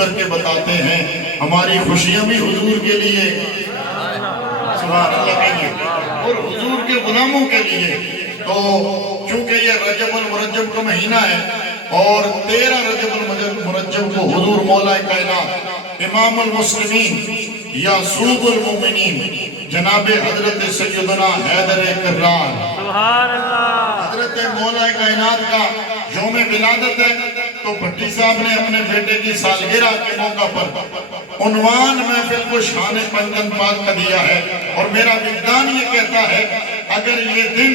کر کے بتاتے ہیں ہماری خوشیاں بھی حضور کے لیے، سبحان اللہ کہیے، اور حضور کے غلاموں کے لیے۔ تو چونکہ یہ رجب المرجب کا مہینہ ہے اور 13 رجب المرجب کو حضور مولا کائنات امام المسلمین یعصوب المومنین جناب حضرت سیدنا حیدر کرار سبحان اللہ، حضرت مولا کائنات کا یوم ولادت ہے، تو بھٹی صاحب نے اپنے بیٹے کی سالگرہ کے موقع پر عنوان محفل کو شان پنجن پاک کا دیا ہے، اور میرا وجدان یہ کہتا ہے اگر یہ دن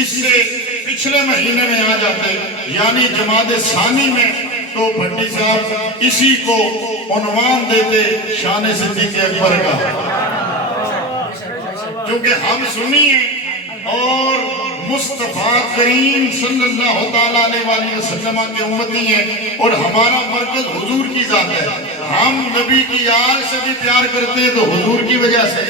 اس سے پچھلے مہینے میں آ جاتے یعنی جمادی ثانی میں، تو بھٹی صاحب اسی کو عنوان دیتے شان صدیق اکبر کا، کیونکہ ہم سنی ہیں اور مصطفیٰ کریم صلی اللہ تعالیٰ علیہ وسلم کے امتی ہیں، اور ہمارا مرکز حضور کی ذات ہے۔ ہم نبی کی آل سے بھی پیار کرتے ہیں تو حضور کی وجہ سے،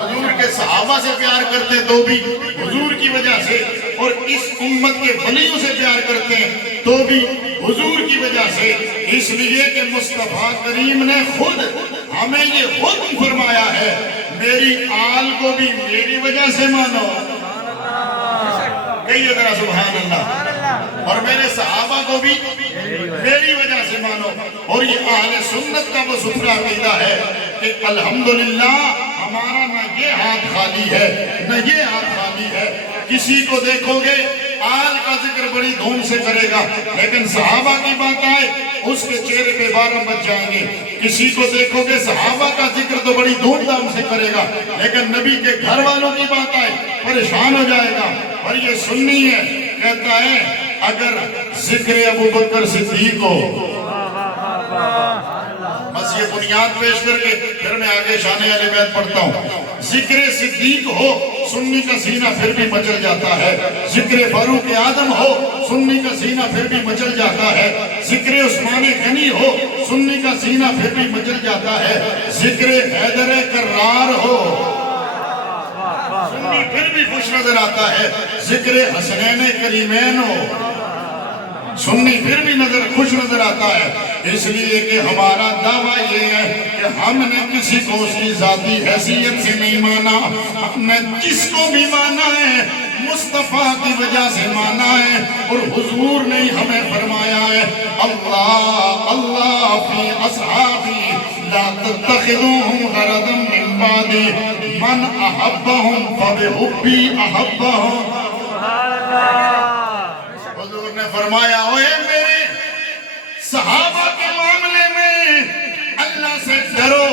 حضور کے صحابہ سے پیار کرتے ہیں تو بھی حضور کی وجہ سے، اور اس امت کے ولیوں سے پیار کرتے ہیں تو بھی حضور کی وجہ سے، اس لیے کہ مصطفیٰ کریم نے خود ہمیں یہ حکم فرمایا ہے میری آل کو بھی میری وجہ سے مانو، کہیے ذرا سبحان اللہ، اور میرے صحابہ کو بھی میری وجہ سے مانو۔ اور یہ اہل سنت کا وہ ستھرا عقیدہ ہے کہ الحمدللہ ہمارا نہ یہ ہاتھ خالی ہے نہ یہ ہاتھ خالی ہے۔ کسی کو دیکھو گے آل کا ذکر بڑی دھوم سے کرے گا، لیکن صحابہ کی بات آئے اس کے چہرے پہ بارہ بچ جائیں گے۔ کسی کو دیکھو گے صحابہ کا ذکر تو بڑی دھوم دھام سے کرے گا، لیکن نبی کے گھر والوں کی بات آئے پریشان ہو جائے گا۔ اور یہ سنی ہے، کہتا ہے اگر ذکر ابو بکر صدیق ہو، بس یہ بنیاد پیش کر کے پھر میں آگے شان اہل بیت پڑھتا ہوں۔ ذکر صدیق ہو سنی کا سینہ پھر بھی مچل جاتا ہے، ذکر فاروق اعظم ہو سنی کا سینہ پھر بھی مچل جاتا ہے، ذکر عثمان غنی ہو سنی کا سینہ پھر بھی مچل جاتا ہے، ذکر حیدر کرار ہو سنی پھر بھی خوش نظر آتا ہے، ذکر حسنین کریمین ہو سنی پھر بھی خوش نظر آتا ہے۔ اس لیے کہ ہمارا دعویٰ یہ ہے کہ ہم نے کسی کو اس کی ذاتی حیثیت سے نہیں مانا، ہم نے جس کو بھی مانا ہے مصطفیٰ کی وجہ سے مانا ہے، اور حضور نے ہمیں فرمایا ہے اللہ اللہ فی اصحابی لا تتخذوهم غرضا من بعدی من احبهم فبحبی احبهم۔ حضور نے فرمایا اوے میرے صحابہ کے معاملے میں اللہ سے ڈرو۔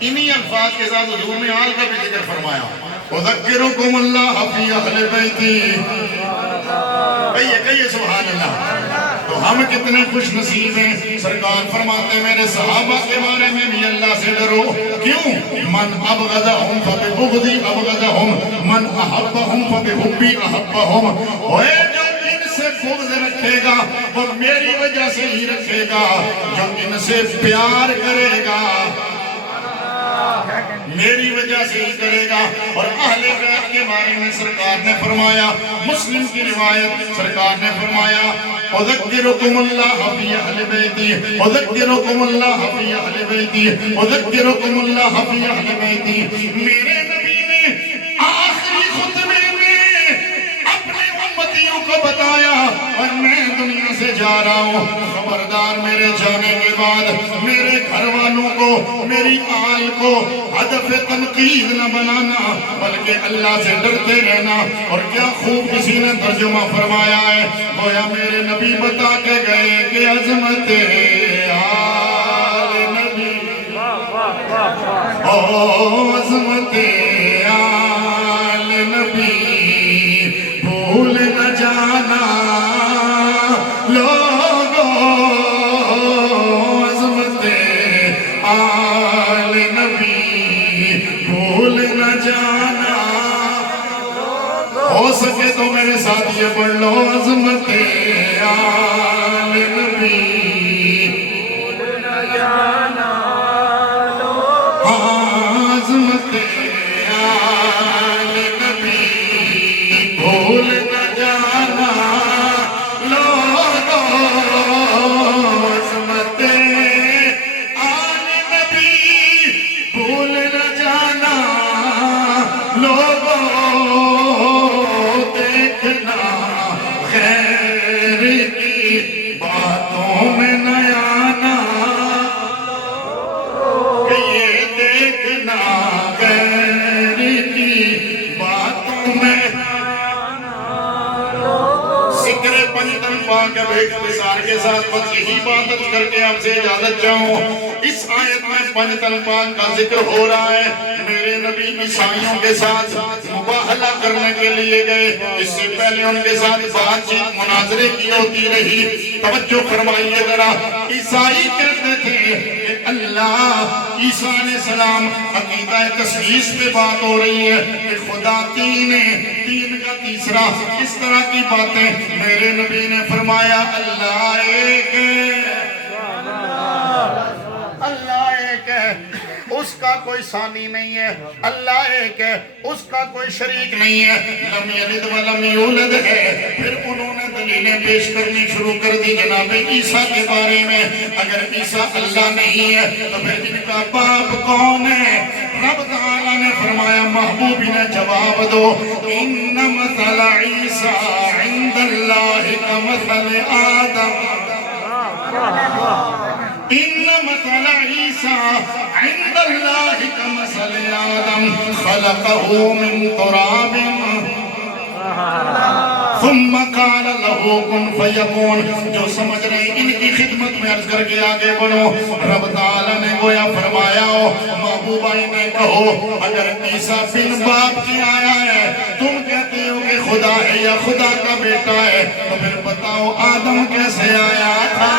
انہی الفاظ کے ساتھ حضور نے آل کا بھی ذکر فرمایا اذکرکم اللہ فی اہل بیتی، کہیے سبحان اللہ۔ تو ہم کتنے خوش نصیب ہیں، سرکار فرماتے میرے صحابہ کے بارے میں بھی اللہ سے ڈرو، کیوں؟ من ابغضہم فببغضی ابغضہم من احبہم فبحبی احبہم، اوے جو ان سے بغض رکھے گا وہ میری وجہ سے ہی رکھے گا، جو ان سے پیار کرے گا میری وجہ سے ہی کرے گا۔ اور اہل بیت کے بارے میں سرکار نے فرمایا، مسلم کی روایت، سرکار نے فرمایا اذکرکم اللہ فی اہل بیتی اذکرکم اللہ فی اہل بیتی اذکرکم اللہ فی اہل بیتی۔ میرے نبی نے آخری خطبے میں اپنے امتیوں کو بتایا اور میں دنیا سے جا رہا ہوں، خبردار میرے جانے کے بعد میرے گھر والوں کو میری آل کو ہدف تنقید نہ بنانا بلکہ اللہ سے ڈرتے رہنا۔ اور کیا خوب کسی نے ترجمہ فرمایا ہے، گویا میرے نبی بتا کے گئے کہ عظمت آل نبی او عظمت آل نبی بھول نہ جانا لوگو، عظمت آل نبی بھول نہ جانا۔ ہو سکے تو میرے ساتھ یہ پڑھ لو، عظمت آل نبی بھول نہ جانا لوگو، عظمت آل نبی بھول نہ جانا لوگو، پاک اب اختصار کے ساتھ بس یہی بات کر کے آپ سے اجازت چاہوں. اس آیت میں پنجتن پاک کا ذکر ہو رہا ہے. میرے نبی عیسائیوں کے ساتھ مباہلہ کرنے کے لیے گئے. اس سے پہلے ان کے ساتھ بات چیت مناظرے کی ہوتی رہی. توجہ فرمائیے ذرا. عیسائی کہتے تھے کہ اللہ عیسیٰ علیہ السلام عقیدہ تثلیث پہ بات ہو رہی ہے کہ خدا تین ہے, تین کا تیسرا, اس طرح کی باتیں. میرے نبی نے فرمایا اللہ ایک ہے, اللہ ایک ہے, اس کا کوئی ثانی نہیں ہے. اللہ ایک ہے, اس کا کوئی شریک نہیں ہے. لم یلد ولم یولد ہے. پھر انہوں نے دلیلیں پیش کرنی شروع کر دی جناب عیسیٰ کے بارے میں. اگر عیسیٰ اللہ نہیں ہے تو پھر ان کا باپ کون ہے؟ رب تعالیٰ نے فرمایا محبوب نے جواب دو, ان مثل عیسیٰ عند اللہ کمثل آدم, ان مثل عیسیٰ عند اللہ کمثل آدم خلقہ من تراب ثم قال له كن فيكون. جو سمجھ رہے ہیں ان کی خدمت میں عرض کر کے آگے بڑھو. رب تعالیٰ نے گویا فرمایا ہو محبوبہ انہیں کہو اگر عیسیٰ بن باپ کی آیا ہے, تم کہتے ہو کہ خدا ہے یا خدا کا بیٹا ہے, تو پھر بتاؤ آدم کیسے آیا تھا؟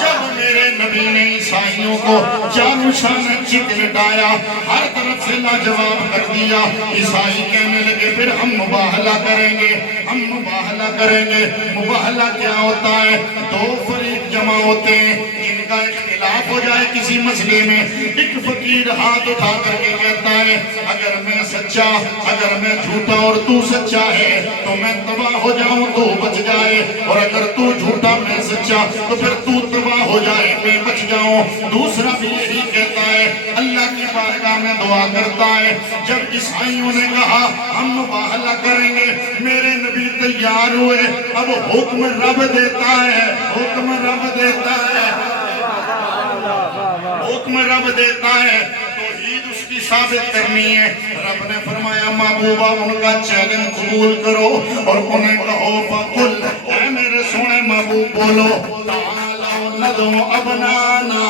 جب میرے نبی نے عیسائیوں کو جانو شان چک لٹایا, ہر طرف سے لاجواب کر دیا, عیسائی کہنے لگے پھر ہم مباہلہ کریں گے, ہم مباہلہ کریں گے. مباہلہ کیا ہوتا ہے؟ دو فریق جمع ہوتے ہیں, جن کا اختلاف ہو جائے کسی مسئلے میں. ایک فقیر ہاتھ اٹھا کر کے کہتا ہے اگر میں سچا, اگر میں جھوٹا اور تو سچا ہے تو میں تباہ ہو جاؤں تو بچ جائے, اور اگر تو جھوٹا میں سچا تو پھر تو تباہ ہو جائے میں بچ جاؤں. دوسرا بھی یہی کہتا ہے, اللہ کی بارگاہ میں دعا کرتا ہے. جب عیسائیوں نے کہا ہم مباہلہ کریں گے, میرے نبی تیار ہوئے. اب حکم رب دیتا ہے, حکم رب دیتا ہے, حکم رب دیتا ہے, توحید اس کی ثابت کرنی ہے. رب نے فرمایا محبوبہ ان کا چیلنج قبول کرو اور انہیں کہو فقل, اے میرے سونے محبوب بولو تعالوا ندعو ابنانا,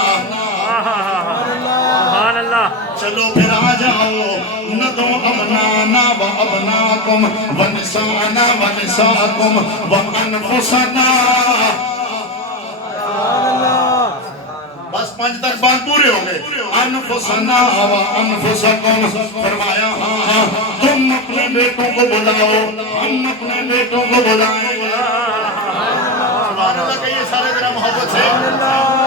سبحان اللہ, چلو پھر آ جاؤ, ندعو ابنانا و ابناکم و نسانا و نساکم و انفسنا. بس 5 تک بات پورے ہو گئے. انفسنا و انفسکم, فرمایا ہاں تم اپنے بیٹوں کو بلاؤ, ہم اپنے بیٹوں کو بلائیں. سبحان اللہ کہیے سارے ذرا محبت سے.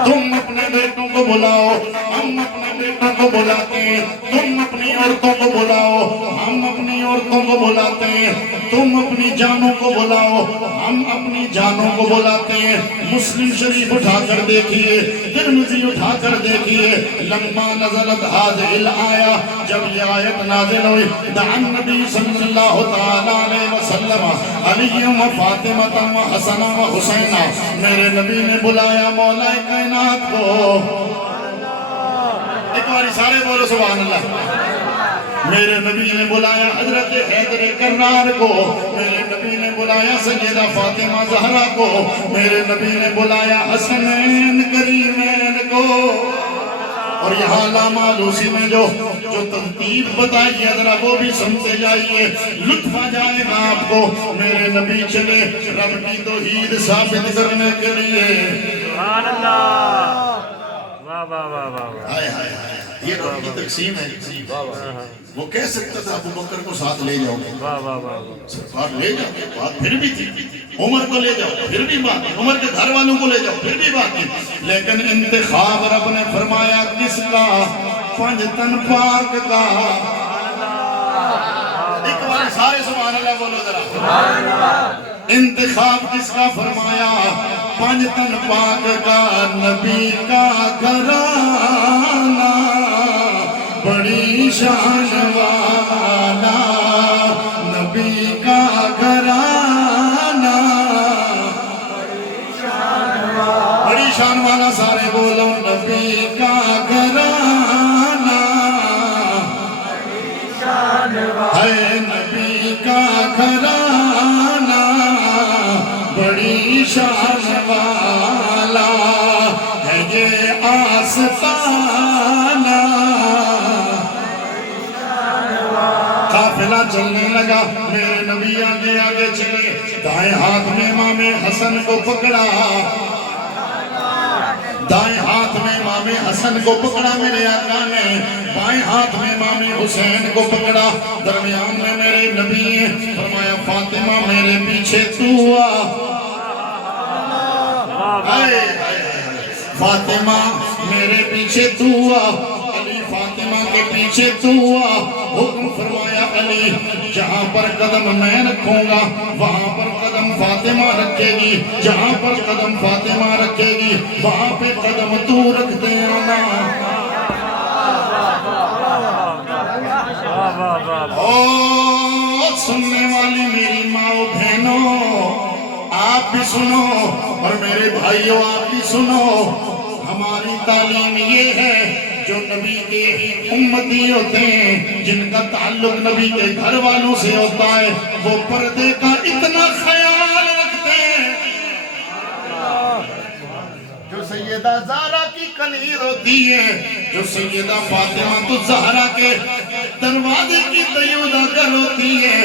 تم اپنے بیٹوں کو بلاؤ, ہم اپنے بیٹوں کو بلاتے ہیں. تم اپنی عورتوں کو بلاؤ, ہم اپنی عورتوں کو بلاتے ہیں. تم اپنی جانوں کو بلاؤ, ہم اپنی جانوں کو بلاتے ہیں. مسلم شریف اٹھا کر دیکھیے, ترمذی اٹھا کر دیکھیے. لما نزلت هذه الآیہ, جب یہ آیت نازل ہوئی, دعا النبی صلی اللہ تعالی علیہ وسلم علی و فاطمہ و حسن و حسین, میرے نبی نے بلایا مولا کائنات کو. ایک باری سارے بولو سبحان اللہ. میرے نبی نے بلایا حضرت حیدر کرار کو, میرے نبی نے بلایا سیدہ فاطمہ زہرا کو, میرے نبی نے بلایا حسنین کریمین کو. اور یہاں علامہ آلوسی میں جو ترتیب بتائی ہے ذرا وہ بھی سنتے جائیے, لطف آ جائے گا آپ کو. میرے نبی چلے رب کی توحید ثابت کرنے کے لیے. سبحان اللہ, واہ واہ واہ واہ, ہائے ہائے ہائے, یہ رب کی تقسیم ہے. وہ کہہ سکتا تھا ابو بکر کو ساتھ لے جاؤ, واہ واہ واہ, سرکار لے جاؤ, بات پھر بھی تھی. عمر کو لے جاؤ, پھر بھی بات تھی. عمر کے گھر والوں کو لے جاؤ, پھر بھی بات تھی. لیکن انتخاب رب نے فرمایا کس کا؟ پنجتن پاک کا. ایک بار سارے سبحان اللہ بولو ذرا. انتخاب کس کا فرمایا؟ پنجتن پاک کا. نبی کا گھرانہ بڑی شان والا, نبی کا گھرانہ بڑی شان والا. سارے بولو نبی کا گھرانہ ہے, نبی کا گھرانہ بڑی شان والا ہے یہ آستانہ. قافلہ چلنے لگا، میرے نبی آگے آگے چلے، دائیں ہاتھ میں امام حسن کو پکڑا، دائیں ہاتھ میں امام حسن کو پکڑا میرے آقا نے، بائیں ہاتھ میں امام حسین کو پکڑا، درمیان میں میرے نبی ہیں. فرمایا فاطمہ میرے پیچھے تو آ. فاطمہ میرے پیچھے تو آ. علی فاطمہ کے پیچھے تو آ. حکم فرمایا علی جہاں پر قدم میں رکھوں گا وہاں پر قدم فاطمہ رکھے گی، جہاں پر قدم فاطمہ رکھے گی وہاں پہ قدم تو رکھ دینا. او سننے والی میری ماں بہنوں آپ بھی سنو، اور میرے بھائیوں آپ بھی سنو. ہماری تعلیم یہ ہے جو نبی کے امتی ہوتے ہیں، جن کا تعلق نبی کے گھر والوں سے ہوتا ہے، وہ پردے کا اتنا خیال رکھتے ہیں. جو سیدہ زہرا کی کنیر ہوتی ہے، جو سیدہ فاطمہ الزہرا کے دروازے کی دیودہ گر ہوتی ہے،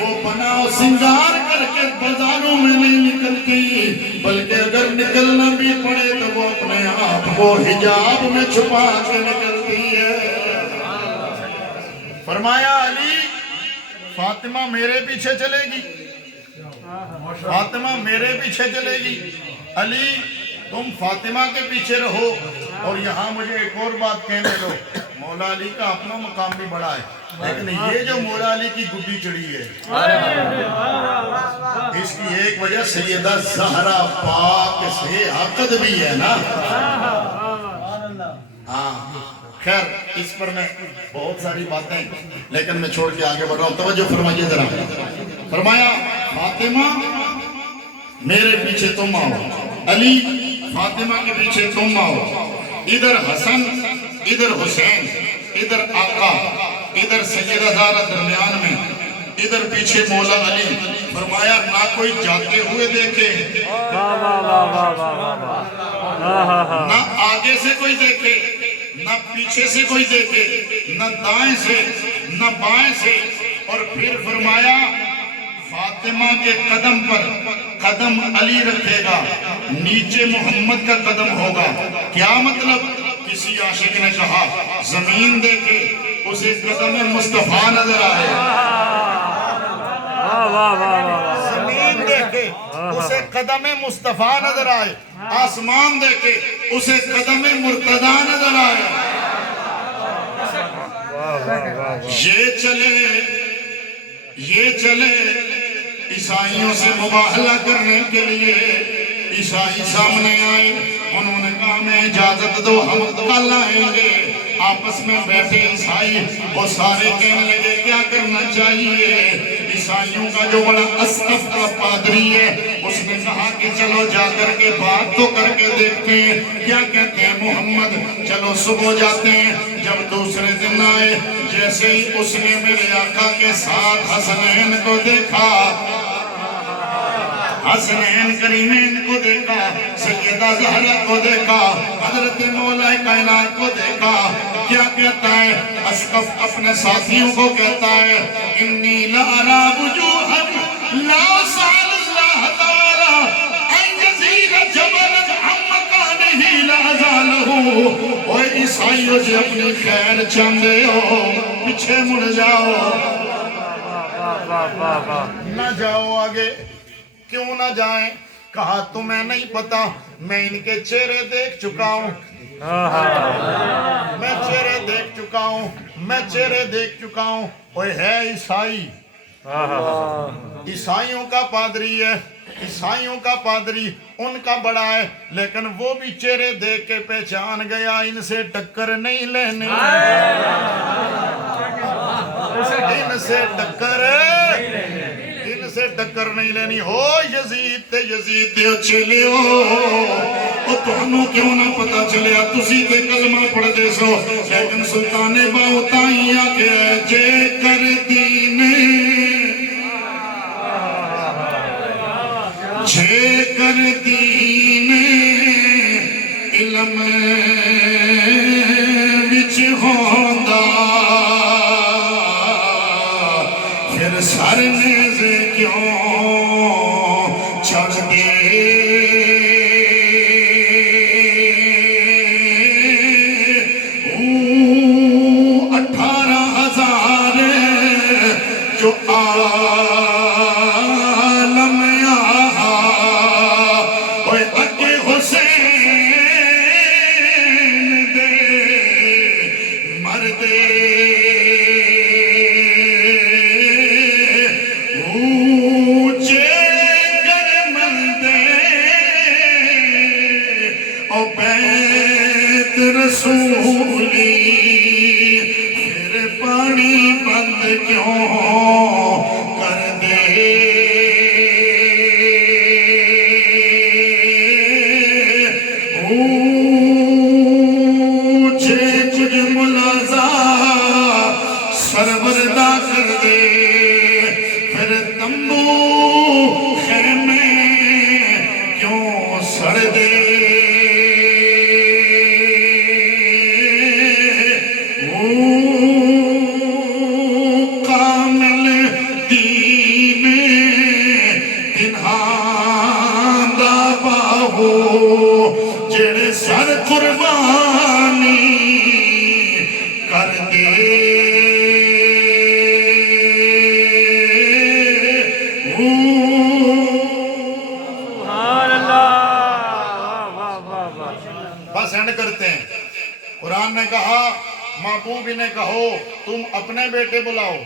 وہ بنا و سنگار کر کے بازاروں میں نہیں نکلتی، بلکہ اگر نکلنا بھی پڑے تو وہ اپنے آپ کو حجاب میں چھپا کے نکلتی ہے. فرمایا علی فاطمہ میرے پیچھے چلے گی، فاطمہ میرے پیچھے چلے گی. علی تم فاطمہ کے پیچھے رہو. اور یہاں مجھے ایک اور بات کہنے دو، مولا علی کا اپنا مقام بھی بڑا ہے، لیکن یہ جو مولا علی کی گڈی چڑھی ہے اس کی ایک وجہ سیدہ زہرا پاک سے عقد بھی ہے نا. ہاں خیر اس پر میں بہت ساری باتیں لیکن میں چھوڑ کے آگے بڑھ رہا ہوں، توجہ فرمائیے ذرا. فرمایا فاطمہ میرے پیچھے تم آؤ، علی فاطمہ کے پیچھے تم آؤ. ادھر حسن ادھر حسین، ادھر آقا ادھر سیدہ زہرا درمیان میں، ادھر پیچھے مولا علی. فرمایا نہ کوئی جاتے ہوئے دیکھے، نہ آگے سے کوئی دیکھے، نہ پیچھے سے کوئی دیکھے، نہ دائیں سے نہ بائیں سے. اور پھر فرمایا فاطمہ کے قدم پر قدم علی رکھے گا، نیچے محمد کا قدم ہوگا. کیا مطلب؟ کسی عاشق نے کہا زمین دیکھے اسے قدم مصطفیٰ نظر آئے، زمین دیکھے اسے قدم مصطفیٰ نظر آئے، آسمان دیکھے اسے قدم مرتضیٰ نظر آئے. یہ چلے عیسائیوں سے مباہلہ کرنے کے لیے. عیسائی سامنے آئے، انہوں نے کہا میں اجازت دو ہم کل آئیں گے. آپس میں بیٹھے عیسائی وہ سارے کہنے لگے کیا کرنا چاہیے. عیسائیوں کا جو بڑا اسقف کا پادری ہے اس نے کہا کہ چلو جا کر کے بات تو کر کے دیکھتے ہیں کیا کہتے ہیں محمد. چلو صبح جاتے ہیں. جب دوسرے دن آئے، جیسے ہی اس نے میرے آقا کے ساتھ حسنین کو دیکھا، حسنین کریمین کو دیکھا، سیدہ زہرا کو دیکھا، حضرت مولا کائنات کو دیکھا، کیا کہتا ہے؟ اسقف اپنے ساتھیوں کو کہتا ہے انی لارا وجوہن لا سال اللہ تعالی ان یزید جبلت عن مکانہی لازالہو. اوہ عیسائیوں سے اپنی خیر چاندے ہو پیچھے مڑ جاؤ، نہ جاؤ آگے. کیوں نہ جائیں؟ کہا تمہیں نہیں پتا میں ان کے چہرے دیکھ چکا ہوں، میں چہرے دیکھ چکا ہوں، میں چہرے دیکھ چکا ہوں. اوہ ہے عیسائی، عیسائیوں کا پادری ہے، عیسائیوں کا پادری ان کا بڑا ہے، لیکن وہ بھی چہرے دیکھ کے پہچان گیا ان سے ٹکر نہیں لینی، ان سے ٹکر نہیں لینی. ہو یزید تے چلے ہو تو ہموں کیوں نہ پتا چلیا تسی تے کلمہ پڑھ دے سو. لیکن سلطان باؤ تائیں آگے جے کر دین چھے کر دین علم وچ ہوندا پھر سر نیزے کیوں چڑھ دے جو عالم آہا اوے اکے حسین دے مردے اونچے گرمن دے او بیت رسولی پھر پانی بند کیوں کر دے اونچے کچھ ملازہ سربردہ کر دے پھر تمبو خیمے کیوں سڑ دے جڑے سر قربانی کر دے سبحان اللہ بس اینڈ کرتے ہیں قرآن نے کہا محبوب نے کہو تم اپنے بیٹے بلاؤ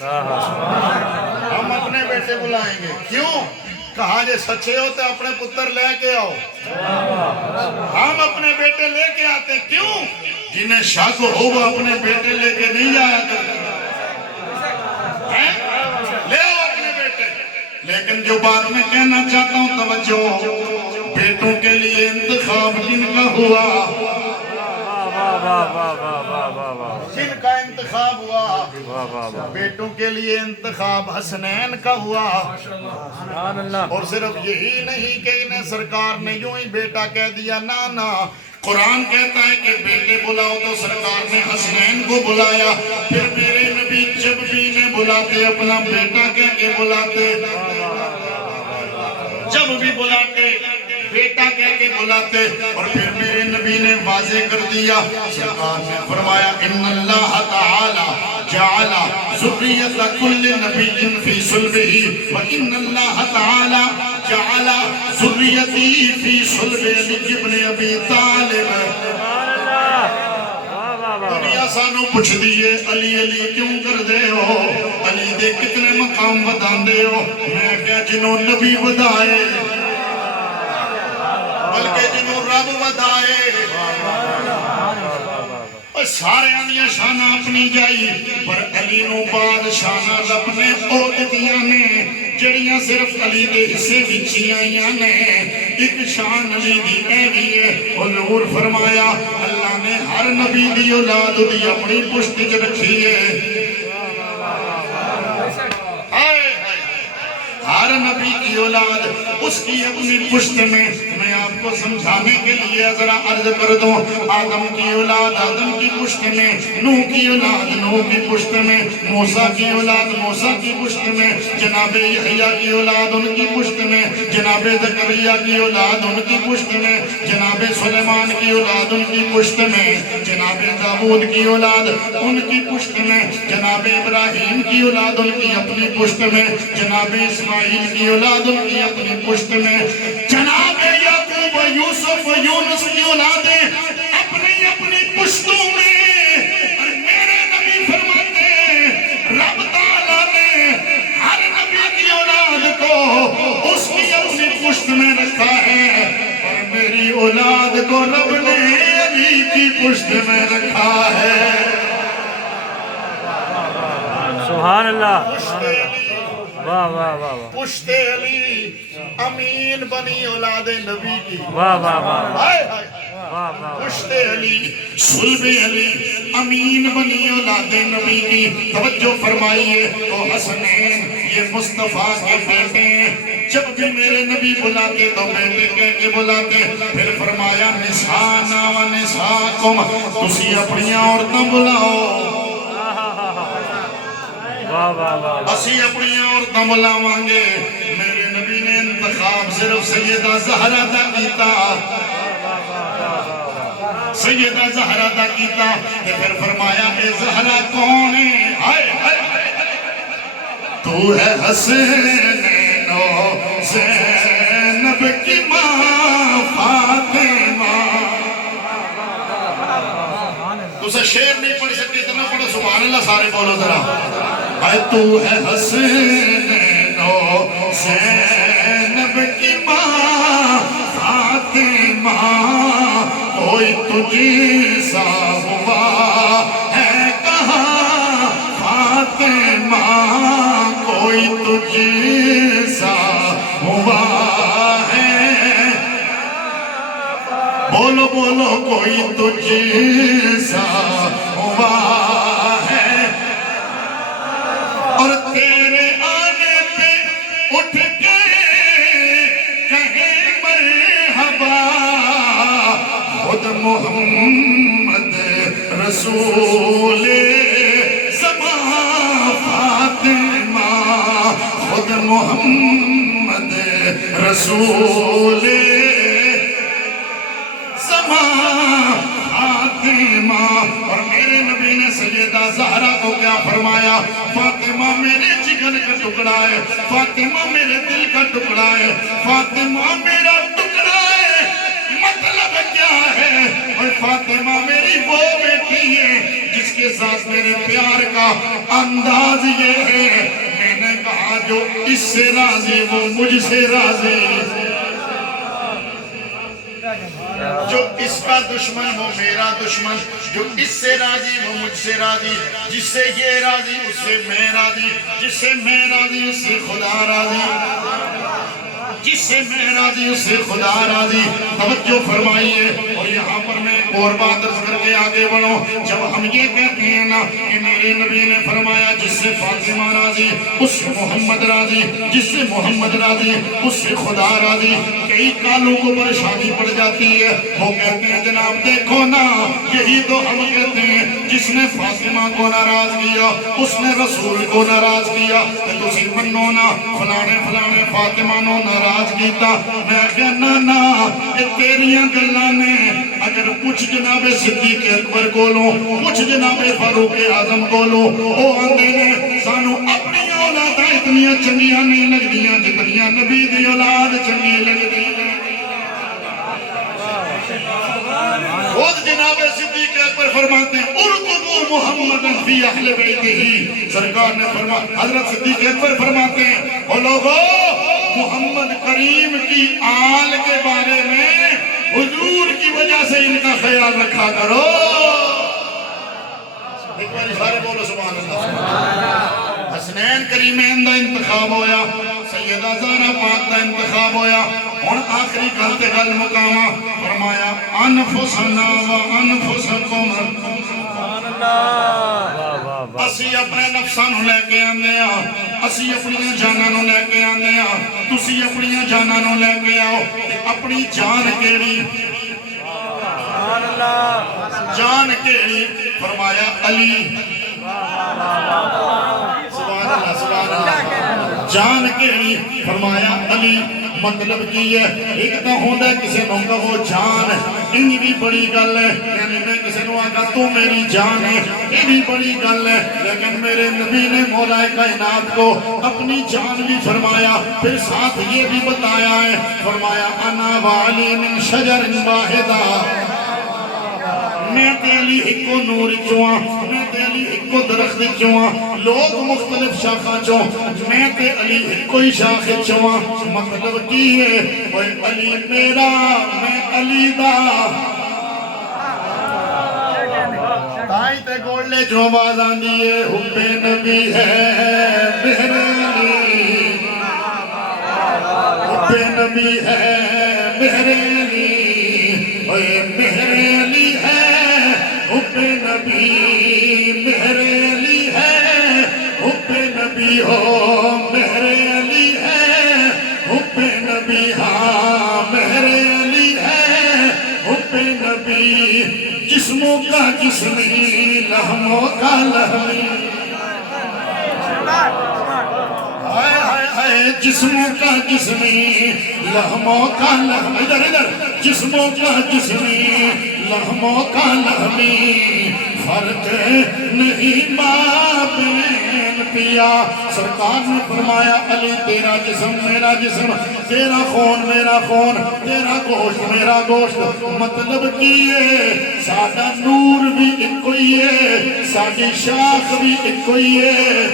ہم اپنے بیٹے بلائیں گے کیوں کہا جے سچے ہوتے اپنے پتر لے کے آؤ ہم اپنے بیٹے لے کے آتے کیوں جنہیں شک ہو وہ اپنے بیٹے لے کے نہیں جایا کرتے لے آؤ اپنے بیٹے لیکن جو بات میں کہنا چاہتا ہوں توجہ بیٹوں کے لیے انتخاب جن کا ہوا جن کا انتخاب ہوا بیٹوں کے لیے انتخاب حسنین کا ہوا اور صرف یہی نہیں کہ انہیں سرکار نے یوں ہی بیٹا کہہ دیا نا قرآن کہتا ہے کہ بیٹے بلاؤ تو سرکار نے حسنین کو بلایا پھر میرے نبی جب بھی انہیں بلاتے اپنا بیٹا کہہ کے بلاتے جب بھی بلاتے بیٹا کہہ کے بلاتے اور پھر میرے نبی نے واضح کر دیا سرکار نے فرمایا ان اللہ تعالی جعل ذریت کل نبی فی صلبہ وان اللہ تعالی جعل ذریتی فی صلب علی ابن ابی طالب دنیا سانو پوچھ دیئے علی علی کیوں کر دے ہو علی دے کتنے مقام ودان دے ہو میں کیا جنہوں نبی ودائے بلکہ جنہوں رب ودائے اور سارے آنیا شانہ اپنی جائی پر علی نو بعد شانہ رب نے عودتیاں نے جڑیاں صرف علی دے حصے بچیاں نے ایک شان علی دی ایوی ہے حضور فرمایا اللہ نے ہر نبی دی اولاد دی اپنی پشت چ رکھی ہے ہر نبی کی اولاد اس کی اپنی پشت میں آپ کو سمجھانے کے لیے ذرا عرض کر دوں آدم کی اولاد آدم کی پشت میں نوح کی اولاد نوح کی پشت میں موسیٰ کی اولاد موسیٰ کی پشت میں جناب یحییٰ کی اولاد ان کی پشت میں جناب زکریا کی اولاد ان کی پشت میں جناب سلیمان کی اولاد ان کی پشت میں جناب داؤد کی اولاد ان کی پشت میں جناب ابراہیم کی اولاد ان کی اپنی پشت میں جناب اسماعیل کی اولاد ان کی اپنی پشت میں جناب یعقوب یوسف یونس کی اولادیں اپنی اپنی پشتوں میں اور میرے نبی فرماتے رب تعالیٰ نے ہر نبی کی اولاد کو اس کی اپنی پشت میں رکھا ہے اور میری اولاد کو رب نے علی کی پشت میں رکھا ہے سبحان اللہ واہ واہ واہ پشت علی امین بنی اولاد نبی کی واہ واہ واہ پشت علی صلب علی امین بنی اولاد نبی کی توجہ فرمائیے تو حسنین یہ مصطفیٰ کے بیٹے جب بھی میرے نبی بلاتے تو بیٹے کہہ کے بلاتے. پھر فرمایا نسانا و نساکم, تسی اپنی عورتاں بلاؤ, واہ واہ واہ اسی اپنی عورتاں بلاواں گے. میرے نبی نے انتخاب صرف سیدہ زہرا دا کیتا, سیدہ زہرا دا کیتا. پھر فرمایا اے زہرا کون ہے؟ ہائے ہائے تو ہے حسین و زینب کی ماں فاطمہ. تو اسے شعر نہیں پڑھ سکتے, اتنا پڑھو سبحان اللہ سارے بولو ذرا. اے تو ہے حسین و زینب کی ماں فاطمہ, کوئی تجھ سا ہوا ہے کہاں فاطمہ, کوئی تجھ سا ہوا ہے, بولو بولو کوئی تجھ سا ہوا ہے. اور تیرے آنے پہ اٹھ کے کہیں مرحبا, خود محمد رسول زمان فاطمہ, خود محمد رسول زمان فاطمہ. اور میرے نبی نے سیدہ زہرا کو کیا فرمایا؟ فاطمہ میرے جگر کا ٹکڑا ہے, فاطمہ میرے دل کا ٹکڑا ہے, فاطمہ میرا ٹکڑا ہے. مطلب کیا ہے؟ اور فاطمہ میری وہ بیٹی ہے جس کے ساتھ میرے پیار کا انداز یہ ہے. میں نے کہا جو اس سے راضی وہ مجھ سے راضی, جو اس کا دشمن وہ میرا دشمن, جو اس سے راضی وہ مجھ سے راضی, جس سے یہ راضی اس سے میں راضی, جس سے میں راضی اس سے خدا راضی, جس سے میں راضی اس سے خدا راضی. توجہ فرمائیے. اور یہاں پر میں ایک اور بات عرض کر کے آگے بڑھوں. جب ہم یہ کہتے ہیں نا کہ میرے نبی نے فرمایا جس سے فاطمہ راضی اس سے محمد راضی, جس سے محمد راضی اس سے خدا راضی. کئی کالوں کو پریشانی پڑ جاتی ہے, وہ کہتے ہیں جناب دیکھو نا یہی تو ہم کہتے ہیں جس نے فاطمہ کو ناراض کیا اس نے رسول کو ناراض کیا. تو تسی منو نا فلانے فلانے فاطمہ نو ناراض کیتا. میں کہنا نا یہ تیریاں گلاں نے, اگر کچھ جناب صدیق اکبر کولوں کچھ جناب فاروق اعظم کولوں او آندے نے سانو اپنی اولاداں اتنیاں چنگیاں نہیں لگدیاں جتنیاں نبی دی اولاد چنگی لگدی ہے. خود جناب صدیق اکبر فرماتے ہیں ارقبوا محمد فی اہل بیتہ, سرکار نے فرمایا, حضرت صدیق اکبر فرماتے ہیں او لوگو محمد کریم کی آل کے بارے میں حضور کی وجہ سے ان کا خیال رکھا کرو. ایک بار سارے بولو سبحان اللہ. حسنین کریمین دا انتخاب ہویا, سیدہ زہرا پاک دا انتخاب ہویا. اور آخری گل تے گل مقامہ فرمایا انفسنا و انفسکم, اسی اپنے نفساں نو لے کے آندے ہاں, اسی اپنی جاناں نو لے کے آندے ہاں, تسی اپنی جاناں نو لے کے آؤ. اپنی جان کیڑی, جان کیڑی؟ فرمایا علی. سبحان اللہ سبحان اللہ. جان کیڑی؟ فرمایا علی. مطلب کی ہے ایک تو ہوندہ ہے کسی نو کا وہ جان, انہی بھی بڑی گل ہے, یعنی میں کسی نو آگا تو میری جان ہے, یہ بھی بڑی گل ہے. لیکن میرے نبی نے مولا کائنات کو اپنی جان بھی فرمایا, پھر ساتھ یہ بھی بتایا ہے, فرمایا انا والی من شجر واحدہ, میں تیلی ایکو نور چواں, میں تیلی ایکو درخت چواں, لوگ مختلف شاخہ چواں, میں تے علی ایکو ہی شاخ چواں. مطلب کی ہے وہ علی میرا میں علی دا, تائی تے گوڑلے جو آواز آندی ہے حب نبی ہے میرے لیے, حب نبی ہے میرے لیے, اے میرے لیے ہے حب نبی, میرے لیے ہے حب نبی, ہو میرے لیے ہے حب نبی ہاں میرے علی ہے حب نبی جسموں کا جسمی لہموں کا لہمی ہائے ہائے ہائے جسموں کا جسمی لہموں کا لہمی ادھر جسموں کا جسمی لہموں کا لہمی فرق نہیں ماں بہن پیا سرکار نے فرمایا علی تیرا جسم میرا جسم تیرا خون میرا خون تیرا گوشت میرا گوشت مطلب کیے ساڈا نور بھی ایک ہی ہے ساڈی شاخ بھی ایک ہی ہے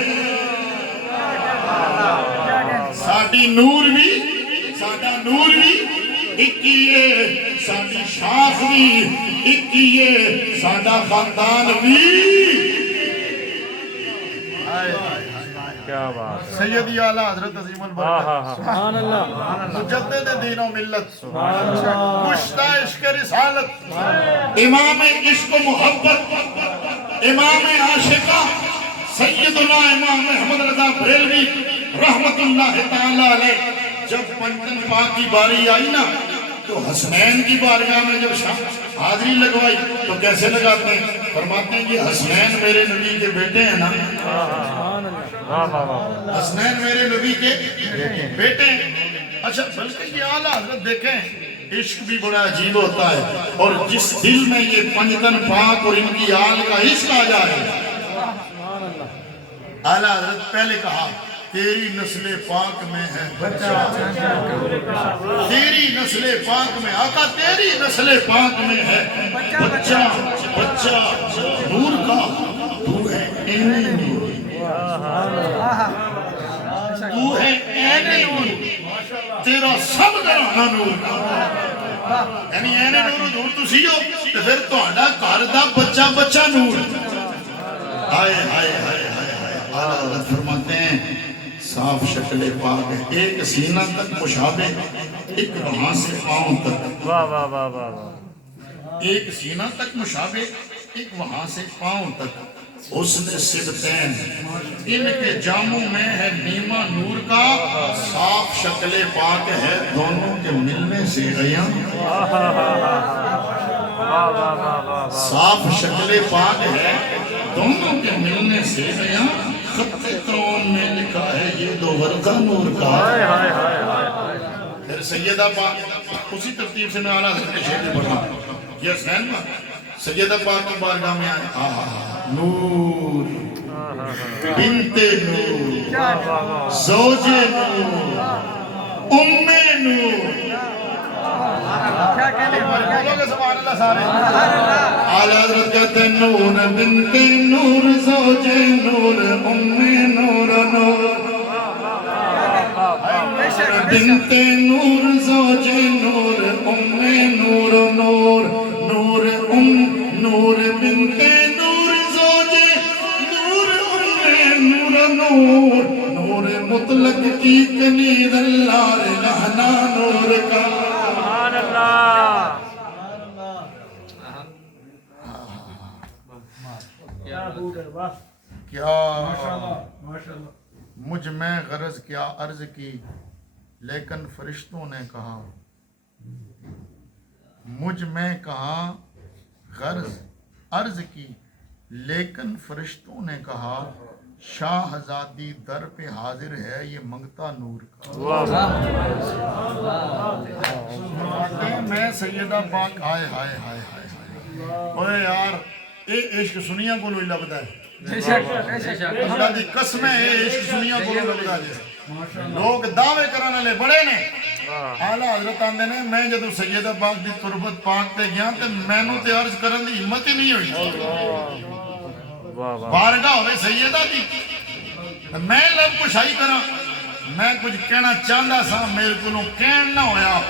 ساڈی نور بھی ایک ہی ہے ساڈی شاخ بھی ایک ہی ہے ساڈا خاندان بھی کیا بات سیدی اعلیٰ حضرت عظیم البرکت سبحان اللہ مجدد دین و ملت کشتہ عشق رسالت امام عشق و محبت امام عاشقہ سیدنا امام احمد رضا بریلوی رحمت اللہ تعالیٰ علیہ جب پنجتن پاک کی باری آئی نا تو حسنین کی بارگاہ میں جب حاضری لگوائی تو کیسے لگاتے ہیں فرماتے ہیں کہ حسنین میرے نبی کے بیٹے ہیں نا حسنین میرے نبی کے بیٹے ہیں اچھا بلکہ یہ اعلیٰ حضرت دیکھیں عشق بھی بڑا عجیب ہوتا ہے اور جس دل میں یہ پنجتن پاک اور ان کی آل کا عشق آ جائے اعلیٰ حضرت پہلے کہا تیری نسل پاک میں ہے بچہ تیری نسل پاک میں آقا تیری نسل پاک میں ہے بچہ بچہ نور کا تو ہے این نور تو ہے این نور تیرا سب گھرانا نور کا یعنی این نور نور تو سی ہو تو پھر تو آڈا گھر دا بچہ بچہ نور ہائے ہائے ہائے اعلیٰ حضرت فرماتے ہیں صاف شکل پاک ہے ایک سینہ تک مشابہ ایک وہاں سے پاؤں تک واہ واہ واہ واہ واہ ایک سینہ تک مشابہ ایک وہاں سے پاؤں تک حسن سبتین ان کے جاموں میں ہے نیمہ نور کا صاف شکل پاک ہے دونوں کے ملنے سے گیا صاف شکل پاک ہے دونوں کے ملنے سے گیا خط ترون میں لکھا ہے یہ دو ورقہ نور کا پھر سیدہ پاک اسی ترتیب سے میں اعلیٰ حضرت کے شعر پڑھ رہا ہوں یہ حسین پاک سیدہ پاک کی بارگاہ میں آئے نور بنت نور زوج نور ام نور اعلیٰ حضرت کہتے ہیں نور بنت نور زوج نور ام نور نور بنت نور زوج نور ام نور نور نور ام نور بنت نور زوج نور ام نور نور نور مطلق کی کنید اللہ لہنا نور کا سبحان اللہ کیا مجھ میں غرض کیا عرض کی لیکن فرشتوں نے کہا مجھ میں کہا غرض عرض کی لیکن فرشتوں نے کہا شاہزادی در پہ حاضر ہے یہ منگتا نور کا میں سیدہ پاک ہائے ہائے ہائے ہائے اوے یار اے عشق سنیا کو لوئی لبدا ہے اللہ دی قسم ہے اے عشق سنیا کو لوئی لبدا ہے لوگ دعوے کرانے لے بڑے نے اعلیٰ حضرت آندے نے میں جدو سیدہ پاک دی تربت پاک تے گیا تے میں نو تے عرض کرن دی ہمت ہی نہیں ہوئی بارگاہ ہوئے سیدہ دی میں لب کشائی کرا میں کچھ کہنا چاہتا سا میرے کو کہن نہ ہویا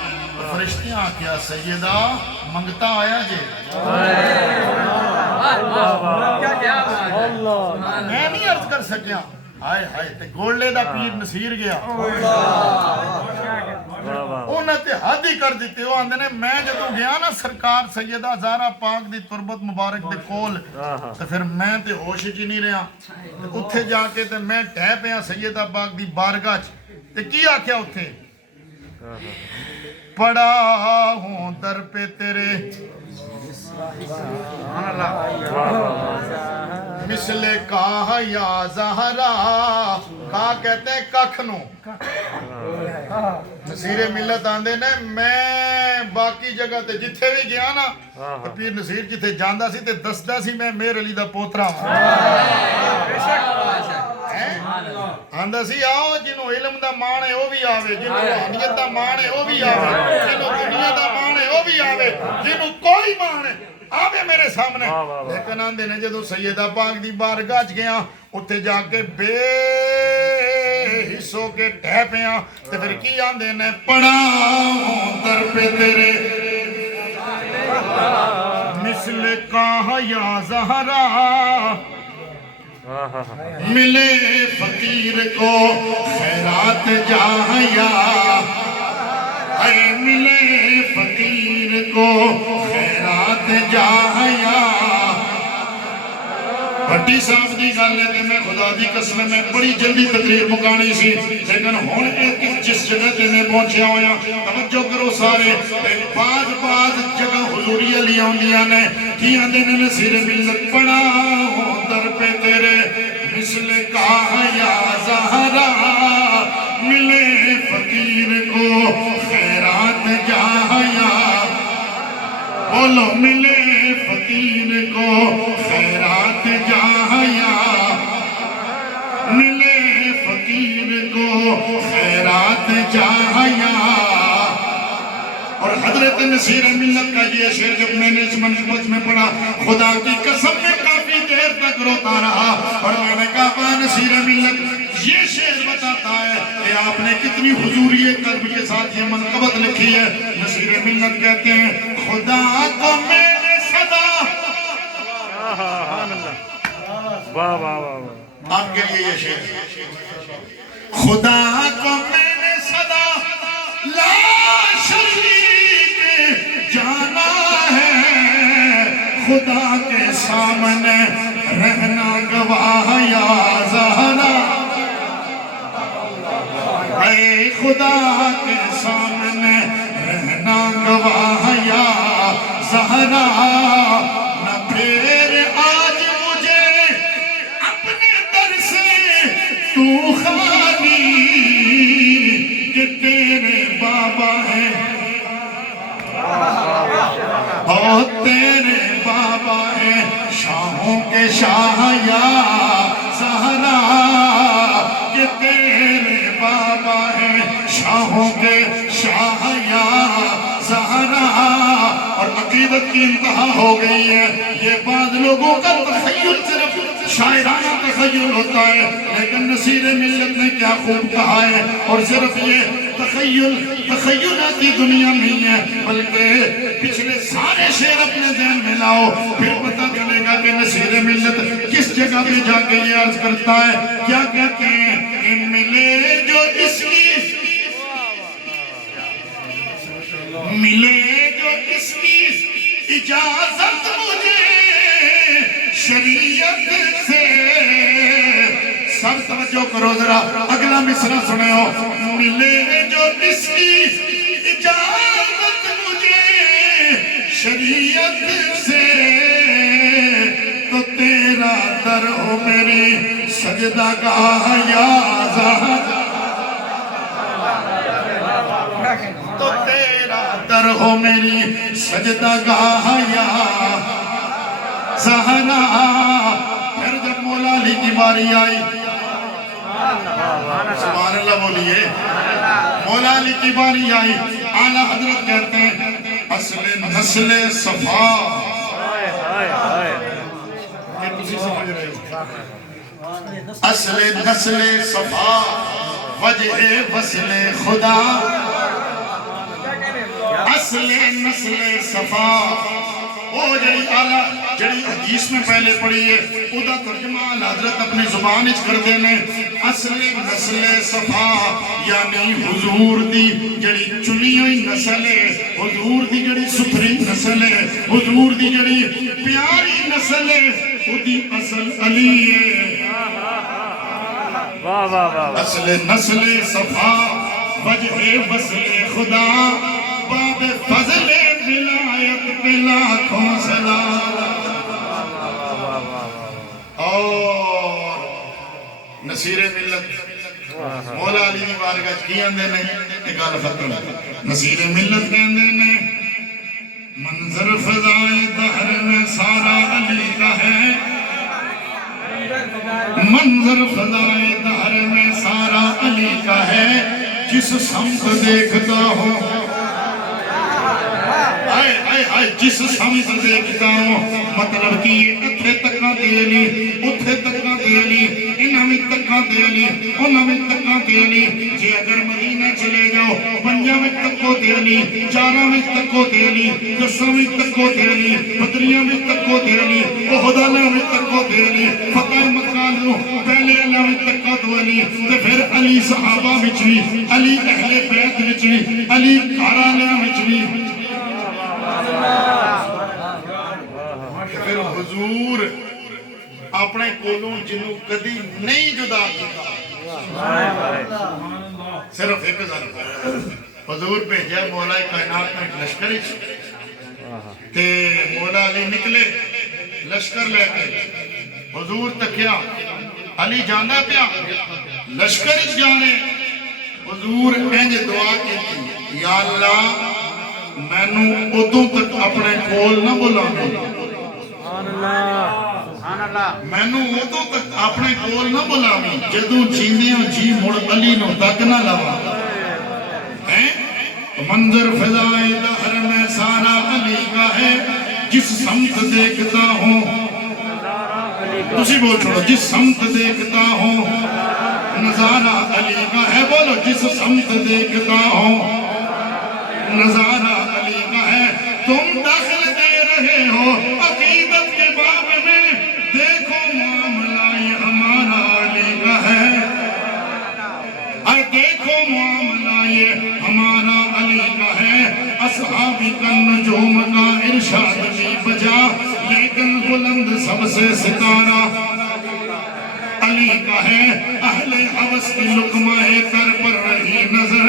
فرشتیاں کیا سیدہ منگتا آیا جے میں نہیں عرض کر سکیا ہائے ہائے تے گولڈے دا پیر نصیر گیا انہاں تے حد ہی کر دیتے ہو آندے نے میں جدو گیا نا سرکار سیدہ زہرا پاک دی تربت مبارک دے کول تے پھر میں تے ہوش ہی نہیں رہا تے اتھے جا کے تے میں ٹہ پیا سیدہ پاک دی بارگاہ تے کی آکھیا اتھے پڑا ہوں در پہ تیرے مثل کہا یا زہرا، کہا کہتے ہیں ککھ نو، نصیر ملت آندے نے میں باقی جگہ تے جتھے بھی گیا نا تو پیر نصیر جتھے جاندہ سی تے دسدہ سی میں میر علی دا پوترا ہوں، آندہ سی آؤ جنہوں علم دا مان ہے وہ بھی آوے، جنہوں روحانیت دا مان ہے وہ بھی آوے، جنہوں دنیا دا مان ہے وہ بھی آوے، جنہوں کوئی مان ہے آوے میرے سامنے۔ لیکن آندے نے جدو سیدہ پاک دی بارگاہ چ گیا اتھے جا کے بے حصوں کے ٹھہ پیاں تے پھر کی آندے نے پڑا ہوں در پہ تیرے مثل کہا یا زہرا، ملے فقیر کو خیرات جایا، اے ملے فقیر کو خیرات جایا۔ بھٹی صاحب دی گل ہے کہ میں خدا دی قسم میں بڑی جلدی تقریر مکانی سی، لیکن ہون ایک جس جگہ تے میں پہنچیا ہویا توجہ کرو سارے، بعض جگہ حضوری علی آنگیاں نے کی آندے نے نصیر ملت پڑا ہوں در پہ تیرے مثل کہا یا زہرا، ملے فقیر کو خیرات جایا، بولو ملے فقیر کو خیرات جایا، ملے فقیر کو خیرات جایا۔ اور حضرت نصیر ملت کا یہ شعر جب میں نے اس منظمت میں پڑھا خدا کی قسم میں کافی دیر تک روتا رہا، اور میں نے کہا نصیر ملت یہ شعر بتاتا ہے کہ آپ نے کتنی حضوری قلب کے ساتھ یہ منقبت لکھی ہے۔ نصیر ملت کہتے ہیں خدا کو میں نے صدا، آپ کے لیے یہ شعر، خدا کو میں نے صدا لا شریک جانا ہے، خدا کے سامنے رہنا گواہ یا زہرا، اے خدا کے سامنے رہنا گواہ یا زہرا، نہ پھر آج مجھے اپنے در سے تو خالی، کہ تیرے بابا ہیں اور تیرے بابا ہیں شاہوں کے شاہ یا زہرا، کہ تیرے بابا ہیں شاہوں کے شاہ یا زہرا۔ اور عقیدت کی انتہا ہو گئی ہے، یہ بعض لوگوں کا تخیل صرف شاعرانہ تخیل ہوتا ہے، لیکن نصیر ملت نے کیا خوب کہا ہے، اور صرف یہ تخیلاتی دنیا نہیں ہے بلکہ پچھلے سارے شعر اپنے ذہن میں لاؤ پھر پتہ چلے گا کہ نصیر ملت کس جگہ پہ جا کے یہ عرض کرتا ہے، کیا کہتے ہیں کہ ملے جو اس کی اجازت مجھے شریعت سے، سب توجہ کرو ذرا اگلا مصرع سنے ہو، ملے جو اس کی اجازت مجھے شریعت سے، تو تیرا در ہو میری سجدہ گاہ یا زہرا، تو تیرا در ہو میری سجدہ گاہ یا زہرا۔ پھر جب مولا علی کی باری آئی، سبحان اللہ بولیے، مولا علی کی باری آئی، اعلیٰ حضرت کہتے ہیں اصل نسل صفا، یہ تسی سمجھ رہے ہو، اصل نسل صفا وجہ وصل خدا، اصل نسل صفا، وہ جڑی آلہ جڑی حدیث میں پہلے پڑھی ہے اُدھا ترجمہ حضرت اپنی زبان اچ کر دینے، اصل نسل صفا یعنی حضور دی جڑی چنی ہوئی نسل ہے، حضور دی جڑی ستھری نسل ہے، حضور دی جڑی پیاری نسل ہے، اُدھی اصل علی ہے۔ اصل نسل صفا وجہ وصل خدا باب فضل ولایت پہ لاکھوں سلام. اور نصیر ملت مولا علی دی بارگاہ کی آندے نے ایک گل ختم. نصیر ملت کہندے نے منظر فضائے دہر میں سارا علی کا ہے. منظر فضائے دہر میں سارا علی کا ہے. جس سمت دیکھتا ہو جس سمت دیکھتا ہوں مطلب کہ اتھے تکاں دے علی اتھے تکاں دے علی انہاں وچ تکاں دے علی انہاں وچ تکاں دے علی. جے اگر مدینہ چلے جاؤ پنجاں وچ تکو دے علی چاراں وچ تکو دے علی دساں وچ تکو دے علی بدریاں وچ تکو دے علی احداں وچ تکو دے علی فتح مکہ نو پہلے اللہ وچ تکو دے علی تے پھر علی صحابہ وچ وی علی اہل بیت وچ وی علی گھرانے وچ وی. پھر حضور اپنے کولوں جنوں کدی نہیں جدا کیتا صرف ایک ذات حضور بھیجا مولا کائنات میں لشکر تے مولا علی نکلے لشکر لے کے حضور تکیا علی جانا پیا لشکر جانے حضور انج دعا کیتی یا اللہ مینوں ادوں تک اپنے کول نہ بلاویں مینوں ادوں تک اپنے کول نہ بلاویں جدوں جیندیاں جی مڑ علی نو تک نہ لاواں. منظر فضائے دہر میں سارا علی کا ہے. جس سمت دیکھتا ہوں تسی بول چھوڑو جس سمت دیکھتا ہوں نظارہ علی کا ہے. بولو جس سمت دیکھتا ہوں نظارہ علی کا ہے. تم دخل دے رہے ہو عقیدت کے باب میں دیکھو معاملہ یہ ہمارا علی کا ہے. دیکھو معاملہ یہ ہمارا علی کا ہے. اصحاب کا نجوم کا ارشاد بھی بجا لیکن بلند سب سے ستارہ علی کا ہے. اہل حوث کی لقمہ تر پر رہی نظر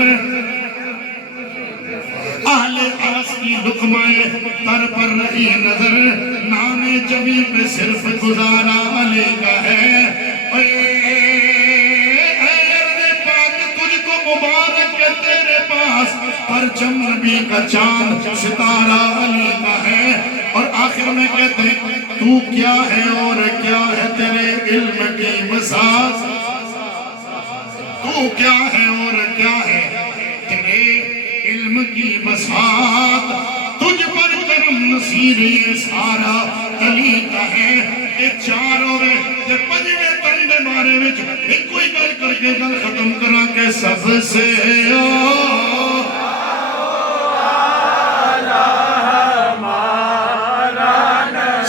اہل حوث کی لقمہ تر پر رہی نظر نام جبی پہ صرف گزارا علی کا ہے. اے ارد پاک تجھ کو مبارک ہے تیرے پاس پرچم نبی کا چاند ستارہ علی کا ہے. اور آخر میں کہتے ہیں تو کیا ہے اور کیا ہے تیرے علم کی بساط. تو کیا ہے اور کیا ہے تیرے علم کی بساط. تجھ پر کرم نصیر یہ سارا علی کا ہے. اے چاروں رے تے پنجویں تندے مارے وچ ایک کوئی گل کر کے گل ختم کرا کے سب سے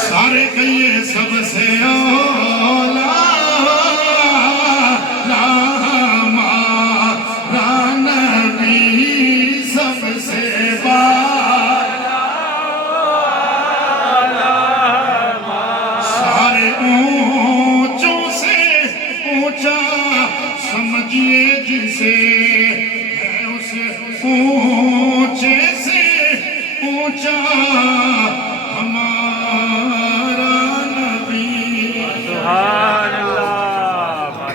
سارے کہیے سب سے سمجھئے جسے ہے اس